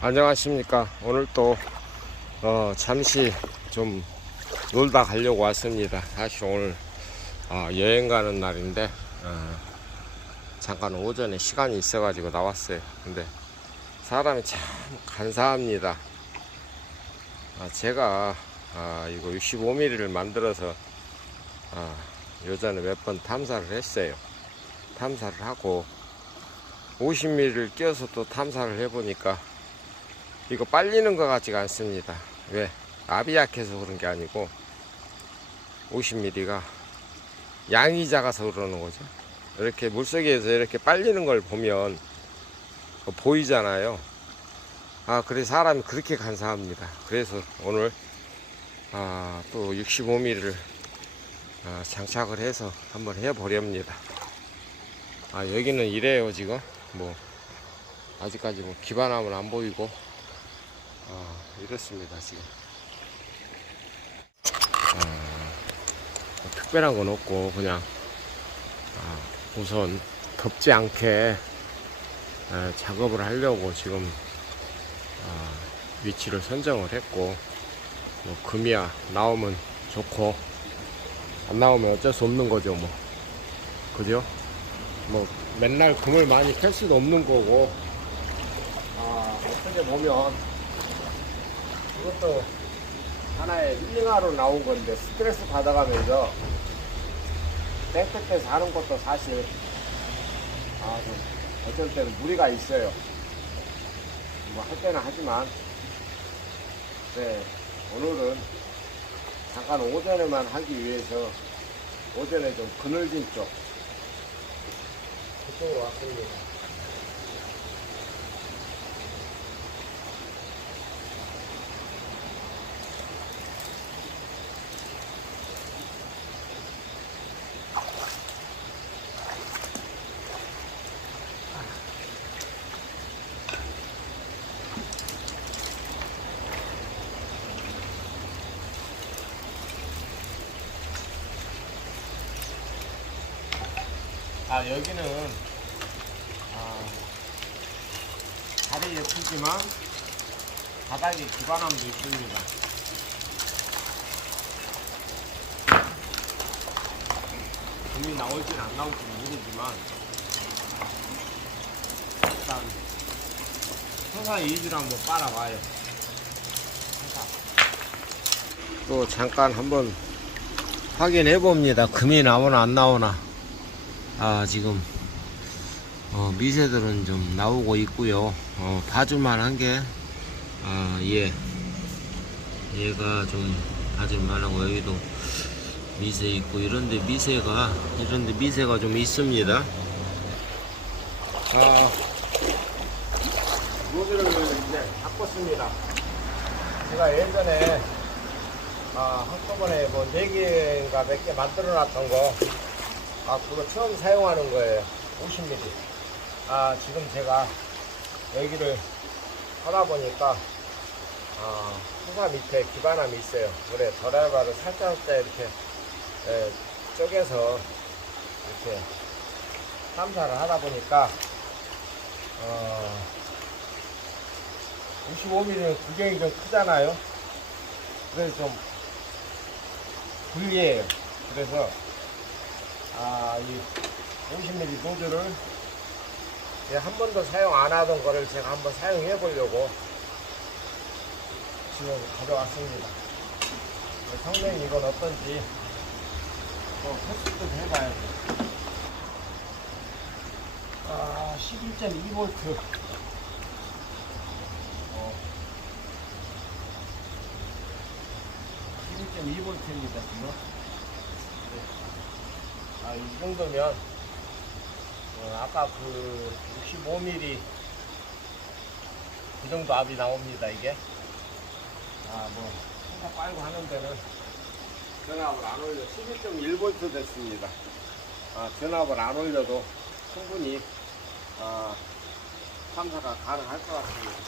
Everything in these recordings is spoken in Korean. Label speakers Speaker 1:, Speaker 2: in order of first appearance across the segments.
Speaker 1: 안녕하십니까. 오늘 또, 어, 잠시 좀 놀다 가려고 왔습니다. 다시 오늘, 어, 여행 가는 날인데, 어, 잠깐 오전에 시간이 있어 가지고 나왔어요. 근데 사람이 참 간사합니다. 아, 제가, 아, 이거 65mm를 만들어서, 아, 요전에 몇 번 탐사를 했어요. 탐사를 하고, 50mm를 끼워서 또 탐사를 해보니까, 이거 빨리는 것 같지가 않습니다. 왜? 압이 약해서 그런 게 아니고 50mm가 양이 작아서 그러는 거죠. 이렇게 물속에서 이렇게 빨리는 걸 보면 보이잖아요. 아, 그래 사람이 그렇게 간사합니다. 그래서 오늘 아, 또 65mm를 아, 장착을 해서 한번 해보렵니다. 아, 여기는 이래요, 지금. 뭐, 아직까지 뭐 기반함은 안 보이고, 아, 이렇습니다, 지금. 아, 뭐 특별한 건 없고, 그냥, 아, 우선 덥지 않게 아, 작업을 하려고 지금, 아, 위치를 선정을 했고, 뭐, 금이야, 나오면 좋고, 안 나오면 어쩔 수 없는 거죠, 뭐. 그죠? 뭐, 맨날 금을 많이 펼 수도 없는 거고, 아, 어떻게 보면, 이것도 하나의 힐링하러 나온 건데 스트레스 받아가면서 땡볕에서 하는 것도 사실 아, 좀 어쩔 때는 무리가 있어요. 뭐 할 때는 하지만 네, 오늘은 잠깐 오전에만 하기 위해서 오전에 좀 그늘진 쪽 그쪽으로 왔습니다. 아 여기는 아, 다리 예쁘지만 바닥에 기반함도 있습니다. 금이 나올지는 안 나올지 모르지만 일단 서사 위주로 한번 빨아봐요. 또 잠깐 한번 확인해 봅니다. 금이 나오나 안 나오나. 아 지금 어, 미세들은 좀 나오고 있고요. 어, 봐줄만한 게 아, 얘. 얘가 좀 봐줄만하고 여기도 미세 있고 이런데 미세가 이런데 미세가 좀 있습니다. 아. 모듈을 이제 바꿨습니다. 제가 예전에 아, 한꺼번에 뭐 4개인가 몇 개 만들어 놨던 거 아, 그거 처음 사용하는 거예요. 50mm. 아, 지금 제가 여기를 하다 보니까, 아, 후사 밑에 기반함이 있어요. 그래, 더라바를 살짝 살짝 이렇게, 에, 쪼개서, 이렇게, 탐사를 하다 보니까, 어, 55mm는 구경이 좀 크잖아요. 그래서 좀, 불리해요. 그래서, 아, 이 50mm 노즐을 한 번도 사용 안 하던 거를 제가 한번 사용해 보려고 지금 가져왔습니다. 성능이 이건 어떤지 또 테스트 좀 해봐야죠. 아, 11.2V. 어. 11.2V입니다, 지금. 아, 이 정도면, 어, 아까 그 65mm 그 정도 압이 나옵니다, 이게. 아, 뭐, 항상 빨고 하는 데는 전압을 안 올려, 11.1V 됐습니다. 아, 전압을 안 올려도 충분히, 아, 탐사가 가능할 것 같습니다.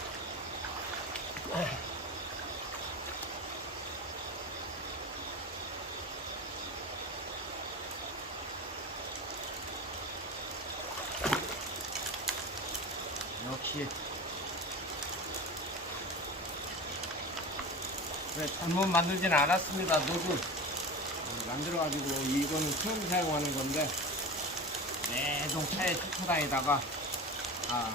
Speaker 1: 역시 그래, 잘못 만들지는 않았습니다. 노즐 만들어가지고 이거는 처음 사용하는 건데 매동 차에 싣고 다니다가 아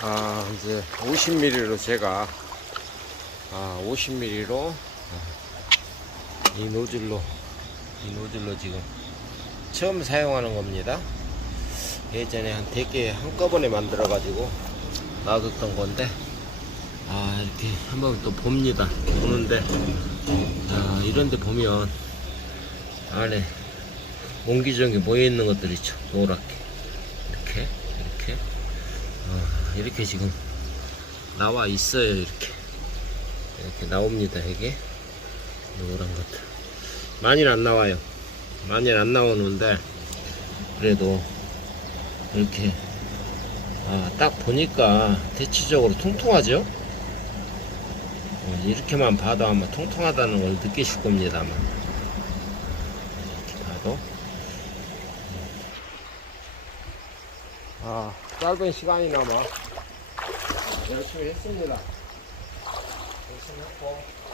Speaker 1: 아 이제 50ml로 제가 아 50ml로 이 노즐로 이 노즐로 지금 처음 사용하는 겁니다. 예전에 한 100개 한꺼번에 만들어 가지고 놔뒀던 건데 아 이렇게 한번 또 봅니다. 보는데 아 이런데 보면 안에 옹기종기 모여 있는 것들 있죠. 노랗게. 이렇게 이렇게. 아, 이렇게 지금 나와 있어요 이렇게. 이렇게 나옵니다 이게. 노란 것들 많이는 안 나와요. 많이는 안 나오는데 그래도 이렇게 아, 딱 보니까 대체적으로 통통하죠? 어, 이렇게만 봐도 아마 통통하다는 걸 느끼실 겁니다 아마 이렇게 봐도. 아 짧은 시간이나마 열심히 했습니다. 열심히 했고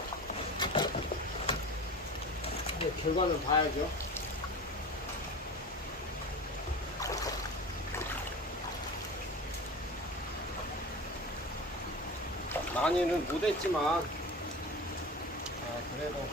Speaker 1: 결과는 봐야죠. 많이는 못했지만. 아, 그래도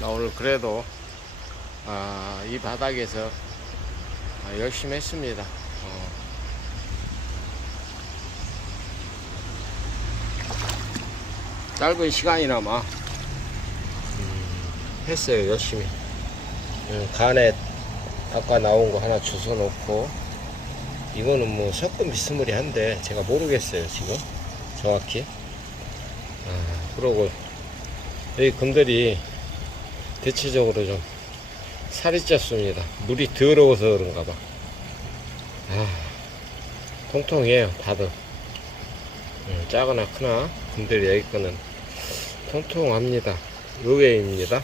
Speaker 1: 나 오늘 그래도 아, 이 바닥에서 아, 열심히 했습니다. 어. 짧은 시간이나마 음, 했어요 열심히. 음, 간에 아까 나온 거 하나 주워 놓고 이거는 뭐 섞은 비스무리한데 제가 모르겠어요 지금 정확히. 아, 그러고 여기 금들이 대체적으로 좀 살이 쪘습니다. 물이 더러워서 그런가 봐. 아, 통통해요, 다들. 음, 작거나 크나, 근데 여기 거는 통통합니다. 의외입니다.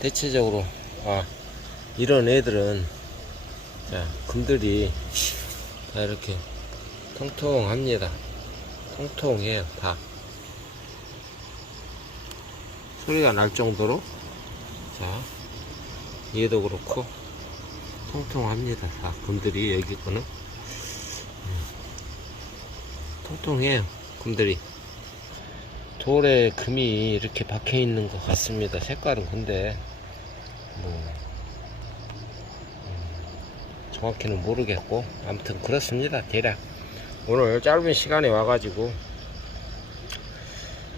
Speaker 1: 대체적으로, 아, 이런 애들은, 자, 금들이 다 이렇게 통통합니다. 통통해요, 다. 소리가 날 정도로? 자 얘도 그렇고 통통합니다 다. 금들이 여기 거는. 음, 통통해요 금들이. 돌에 금이 이렇게 박혀 있는 것 같습니다. 색깔은 근데 뭐 음, 정확히는 모르겠고 아무튼 그렇습니다 대략 오늘 짧은 시간에 와가지고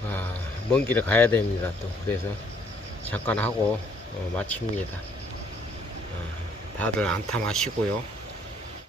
Speaker 1: 아, 먼 길을 가야 됩니다. 또 그래서 잠깐 하고 어, 마칩니다. 아, 다들 안타 마시고요.